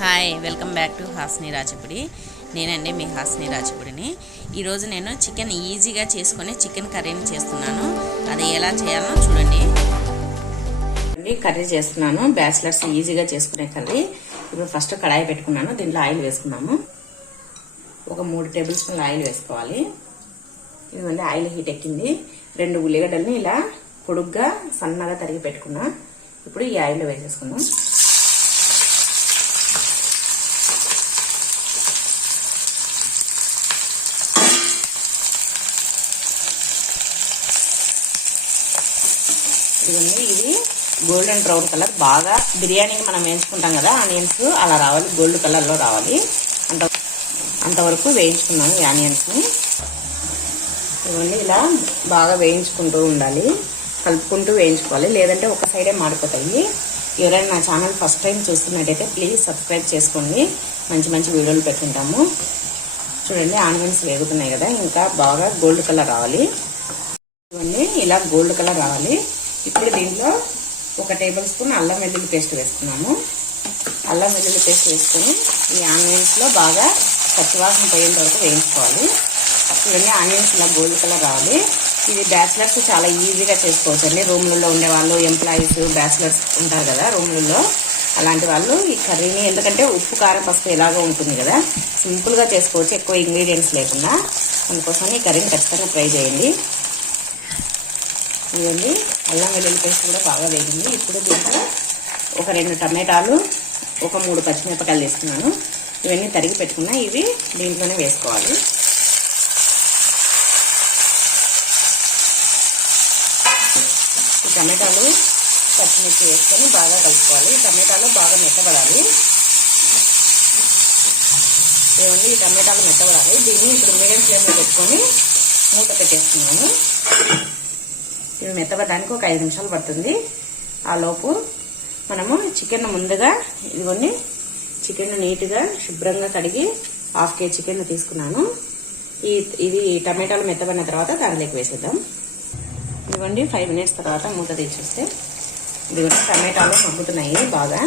Hi, welcome back to Hasni Rachapudi. నేనండి మీ హాస్ని రాచపుడిని. ఈరోజు నేను చికెన్ ఈజీగా చేసుకొని చికెన్ కర్రీని చేస్తున్నాను. అది ఎలా చేయాలో చూడండి. కర్రీ చేస్తున్నాను, బ్యాచిలర్స్ ఈజీగా చేసుకునే కర్రీ. ఇప్పుడు ఫస్ట్ కడాయి పెట్టుకున్నాను, దీంట్లో ఆయిల్ వేసుకున్నాము. ఒక 3 టేబుల్ స్పూన్ల ఆయిల్ వేసుకోవాలి. ఇదిగోండి ఆయిల్ హీట్ ఎక్కింది. 2 ఉల్లిగడ్డల్ని ఇలా పొడుగ్గా సన్నగా తరిగి పెట్టుకున్నా. ఇప్పుడు ఈ ఆయిల్లో వేసేసుకున్నాం. ఇది గోల్డెన్ బ్రౌన్ కలర్, బాగా బిర్యానీకి మనం వేయించుకుంటాం కదా ఆనియన్స్, అలా రావాలి, గోల్డ్ కలర్లో రావాలి. అంతవరకు వేయించుకున్నాను ఈ ఆనియన్స్ని. ఇవన్నీ ఇలా బాగా వేయించుకుంటూ ఉండాలి, కలుపుకుంటూ వేయించుకోవాలి, లేదంటే ఒక సైడే మాడిపోతాయి. ఎవరైనా నా ఛానల్ ఫస్ట్ టైం చూస్తున్నట్టయితే ప్లీజ్ సబ్స్క్రైబ్ చేసుకోండి, మంచి మంచి వీడియోలు పెట్టుకుంటాము. చూడండి ఆనియన్స్ వేగుతున్నాయి కదా, ఇంకా బాగా గోల్డ్ కలర్ రావాలి. ఇవన్నీ ఇలా గోల్డ్ కలర్ రావాలి. ఇప్పుడు దీంట్లో 1 టేబుల్ స్పూన్ అల్లం వెల్లుల్లి పేస్ట్ వేసుకున్నాము. అల్లం వెల్లుల్లి పేస్ట్ వేసుకొని ఈ ఆనియన్స్లో బాగా పచ్చివాసన పోయేంత వరకు వేయించుకోవాలి. ఇవన్నీ ఆనియన్స్ ఇలా గోల్డ్ కలర్ రావాలి. ఇది బ్యాచిలర్స్ చాలా ఈజీగా చేసుకోవచ్చు అండి. రూమ్లలో ఉండేవాళ్ళు, ఎంప్లాయీస్, బ్యాచిలర్స్ ఉంటారు కదా రూమ్లలో, అలాంటి వాళ్ళు ఈ కర్రీని, ఎందుకంటే ఉప్పు కారం పసుపు ఎలాగో ఉంటుంది కదా, సింపుల్గా చేసుకోవచ్చు ఎక్కువ ఇంగ్రీడియంట్స్ లేకుండా. అందుకోసం ఈ కర్రీని ఖచ్చితంగా ట్రై చేయండి. ఇవన్నీ అల్లం వెల్లుల్లి పేస్ట్ కూడా బాగా వేగింది. ఇప్పుడు దీంట్లో ఒక 2 టమాటాలు, ఒక 3 పచ్చిమిరపకాయలు వేసుకున్నాను. ఇవన్నీ తరిగి పెట్టుకున్నా, ఇవి దీంట్లోనే వేసుకోవాలి. ఈ టమాటాలు పచ్చిమిర్చి వేసుకొని బాగా కలుపుకోవాలి. టమాటాలు బాగా మెత్తబడాలి. ఇవన్నీ ఈ టమాటాలు మెత్తబడాలి. దీన్ని ఇప్పుడు మీడియం ఫ్లేమ్లో పెట్టుకొని మూత పెట్టేస్తున్నాను. ఇవి మెత్తబడడానికి ఒక 5 నిమిషాలు పడుతుంది. ఆ లోపు మనము చికెన్ ముందుగా, ఇదిగోండి చికెన్ నీట్గా శుభ్రంగా కడిగి 1/2 కేజీ చికెన్ తీసుకున్నాను. ఇది టమాటాలు మెత్తబడిన తర్వాత దానిలోకి వేసేద్దాం. ఇదిగోండి 5 మినిట్స్ తర్వాత మూత తీసేస్తే ఇదిగోండి టమాటాలు మగ్గుతున్నాయి బాగా.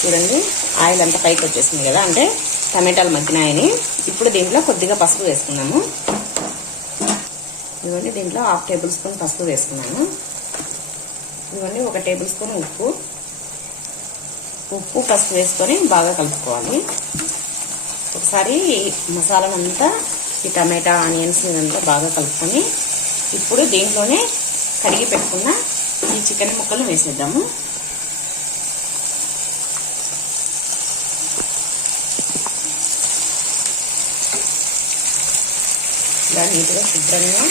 చూడండి ఆయిల్ అంతా పైకి వచ్చేసింది కదా, అంటే టమాటాలు మగ్గినాయని. ఇప్పుడు దీంట్లో కొద్దిగా పసుపు వేసుకున్నాము. ఇదిగోండి దీంట్లో 1/2 టేబుల్ స్పూన్ పసుపు వేసుకున్నాను. ఇదిగోండి 1 టేబుల్ స్పూన్ ఉప్పు పసుపు వేసుకొని బాగా కలుపుకోవాలి. ఒకసారి మసాలానంతా ఈ టమాటా ఆనియన్స్ ఇదంతా బాగా కలుపుకొని ఇప్పుడు దీంట్లోనే కడిగి పెట్టుకున్న ఈ చికెన్ ముక్కలు వేసేద్దాము. ఇలా నీట్గా శుభ్రంగా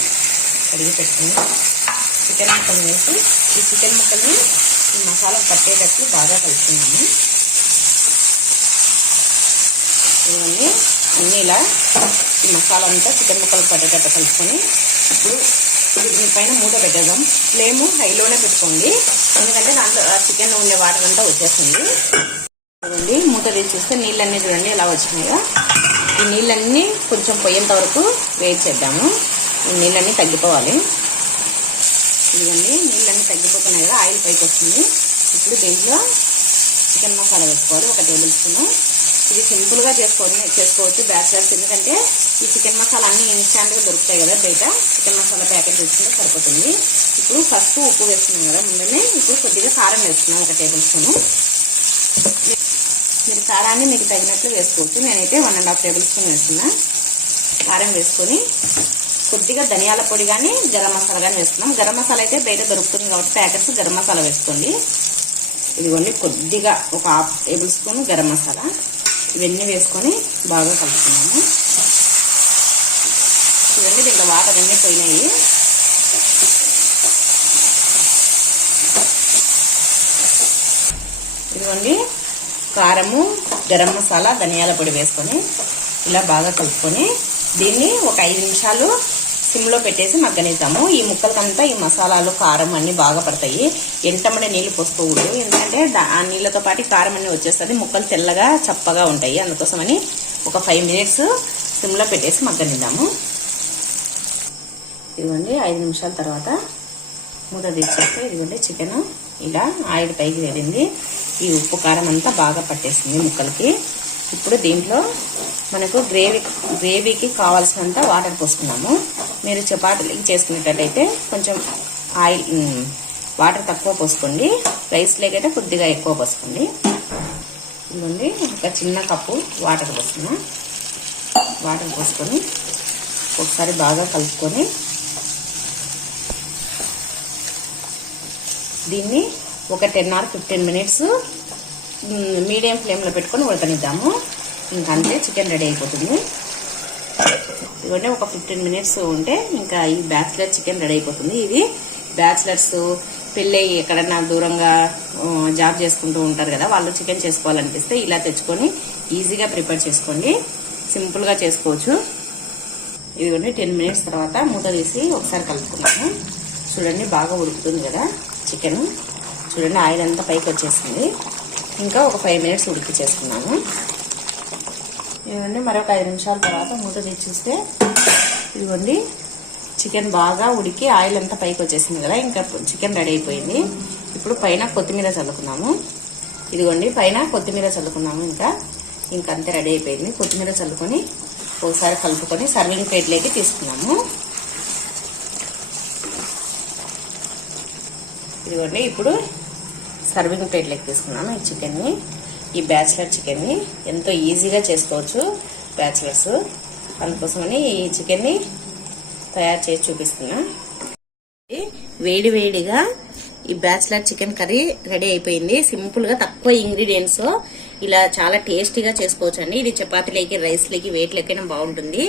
కడిగి పెట్టుకుని చికెన్ ముక్కలు వేసి ఈ చికెన్ ముక్కల్ని ఈ మసాలా పట్టేటట్లు బాగా కలుపుకున్నాము. ఇవన్నీ ఇలా ఈ మసాలా అంతా చికెన్ ముక్కలు పట్టేటట్టు కలుపుకొని ఇప్పుడు దీనిపైన మూత పెట్టేద్దాం. ఫ్లేమ్ హైలోనే పెట్టుకోండి, ఎందుకంటే దాంట్లో చికెన్ ఉండే వాటర్ అంతా వచ్చేస్తుంది. చూడండి మూత తీసేస్తే నీళ్ళన్నీ చూడండి ఎలా వచ్చినాయో. ఈ నీళ్ళన్నీ కొంచెం పొయ్యేంత వరకు వెయిట్ చేద్దాము. ఈ నీళ్ళన్నీ తగ్గిపోవాలి. ఇదిగోండి నీళ్ళన్నీ తగ్గిపోతున్నాయి కదా, ఆయిల్ పైకి వస్తుంది. ఇప్పుడు దీంట్లో చికెన్ మసాలా వేసుకోవాలి, 1 టేబుల్ స్పూన్. ఇది సింపుల్గా చేసుకోవచ్చు బ్యాచిలర్స్, ఎందుకంటే ఈ చికెన్ మసాలా అన్ని ఇన్స్టాంట్గా దొరుకుతాయి కదా బయట. చికెన్ మసాలా ప్యాకెట్ తెచ్చుకుంటే సరిపోతుంది. ఇప్పుడు ఫస్ట్ ఉప్పు వేసుకున్నాం కదా ముందునే, ఇప్పుడు కొద్దిగా కారం వేసుకున్నాం 1 టేబుల్ స్పూన్. మీరు కారాన్ని మీకు తగినట్లు వేసుకోవచ్చు. నేనైతే 1.5 టేబుల్ స్పూన్ వేస్తున్నా. కారం వేసుకొని కొద్దిగా ధనియాల పొడి కానీ గరం మసాలా కానీ వేసుకున్నాం. గరం మసాలా అయితే బయట దొరుకుతుంది కాబట్టి ప్యాకెట్స్ గరం మసాలా వేసుకోండి. ఇదిగోండి కొద్దిగా ఒక 1/2 టేబుల్ స్పూన్ గరం మసాలా. ఇవన్నీ వేసుకొని బాగా కలుపుకున్నాము. చూడండి దీంట్లో వాటర్ అన్నీ పోయినాయి. ఇదిగోండి కారము, గరం మసాలా, ధనియాల పొడి వేసుకొని ఇలా బాగా కలుపుకొని దీన్ని ఒక 5 నిమిషాలు సిమ్లో పెట్టేసి మగ్గనిద్దాము. ఈ ముక్కలకంతా ఈ మసాలాలు కారం అన్నీ బాగా పడతాయి. ఎంటమ్మడే నీళ్ళు పోసుకోకూడదు, ఎందుకంటే ఆ నీళ్ళతో పాటు కారం అన్నీ వచ్చేస్తుంది, ముక్కలు తెల్లగా చప్పగా ఉంటాయి. అందుకోసమని ఒక 5 మినిట్స్ సిమ్లో పెట్టేసి మగ్గనిద్దాము. ఇదిగోండి 5 నిమిషాల తర్వాత మూత తీసేస్తే ఇదిగోండి చికెన్ ఇలా ఆయిల్ పైకి వెళ్ళింది. ఈ ఉప్పు కారం అంతా బాగా పట్టేసింది ముక్కలకి. ఇప్పుడు దీంట్లో మనకు గ్రేవీకి కావాల్సినంత వాటర్ పోసుకున్నాము. మీరు చపాతీలకి చేసుకునేటట్టయితే కొంచెం ఆయిల్ వాటర్ తక్కువ పోసుకోండి, రైస్లోకి అయితే కొద్దిగా ఎక్కువ పోసుకోండి. ఇదిగోండి ఒక చిన్న కప్పు వాటర్ పోసుకున్నా. వాటర్ పోసుకొని ఒకసారి బాగా కలుపుకొని దీన్ని ఒక 10 or 15 minutes మీడియం ఫ్లేమ్లో పెట్టుకొని ఉడకనిద్దాము. ఇంకా అంతే, చికెన్ రెడీ అయిపోతుంది. ఇవన్నీ ఒక 15 minutes ఉంటే ఇంకా ఈ బ్యాచిలర్ చికెన్ రెడీ అయిపోతుంది. ఇది బ్యాచిలర్స్ పెళ్ళి ఎక్కడన్నా దూరంగా జాబ్ చేసుకుంటూ ఉంటారు కదా, వాళ్ళు చికెన్ చేసుకోవాలనిపిస్తే ఇలా తెచ్చుకొని ఈజీగా ప్రిపేర్ చేసుకోండి. సింపుల్గా చేసుకోవచ్చు. ఇదిగోండి 10 minutes తర్వాత మూత తీసి ఒకసారి కలుపుకున్నాము. చూడండి బాగా ఉడుకుతుంది కదా చికెన్. చూడండి ఆయిల్ అంతా పైకి వచ్చేసింది. ఇంకా ఒక 5 minutes ఉడికి చేసుకున్నాను. ఇదిగోండి మరొక 5 నిమిషాల తర్వాత మూత తీసి చూస్తే ఇదిగోండి చికెన్ బాగా ఉడికి ఆయిల్ అంతా పైకి వచ్చేసింది కదా, ఇంకా చికెన్ రెడీ అయిపోయింది. ఇప్పుడు పైన కొత్తిమీర చల్లుకున్నాము. ఇదిగోండి పైన కొత్తిమీర చల్లుకున్నాము. ఇంకా అంతే రెడీ అయిపోయింది. కొత్తిమీర చల్లుకొని ఒకసారి కలుపుకొని సర్వింగ్ ప్లేట్లోకి తీసుకున్నాము. ఇదిగోండి ఇప్పుడు సర్వింగ్ ప్లేట్లోకి తీసుకున్నాము ఈ చికెన్ని. ఈ బ్యాచిలర్ చికెన్ని ఎంతో ఈజీగా చేసుకోవచ్చు బ్యాచిలర్స్. అందుకోసమని ఈ చికెన్ని తయారు చేసి చూపిస్తున్నా. వేడివేడిగా ఈ బ్యాచిలర్ చికెన్ కర్రీ రెడీ అయిపోయింది. సింపుల్ గా తక్కువ ఇంగ్రీడియంట్స్ ఇలా చాలా టేస్టీగా చేసుకోవచ్చు అండి. ఇది చపాతీలోకి, రైస్లోకి, వేట్లకైనా బాగుంటుంది.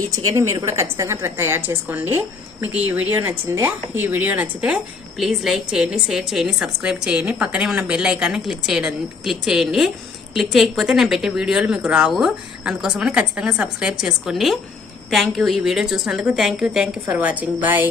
ఈ చికెన్ ని మీరు కూడా ఖచ్చితంగా తయారు చేసుకోండి. మీకు ఈ వీడియో నచ్చిందే? ఈ వీడియో నచ్చితే ప్లీజ్ లైక్ చేయండి, షేర్ చేయండి, సబ్స్క్రైబ్ చేయండి. పక్కనే ఉన్న బెల్ ఐకాన్ని క్లిక్ చేయండి. క్లిక్ చేయకపోతే నేను పెట్టే వీడియోలు మీకు రావు. అందుకోసమని ఖచ్చితంగా సబ్స్క్రైబ్ చేసుకోండి. Thank you. ఈ వీడియో చూసినందుకు thank you for watching. Bye.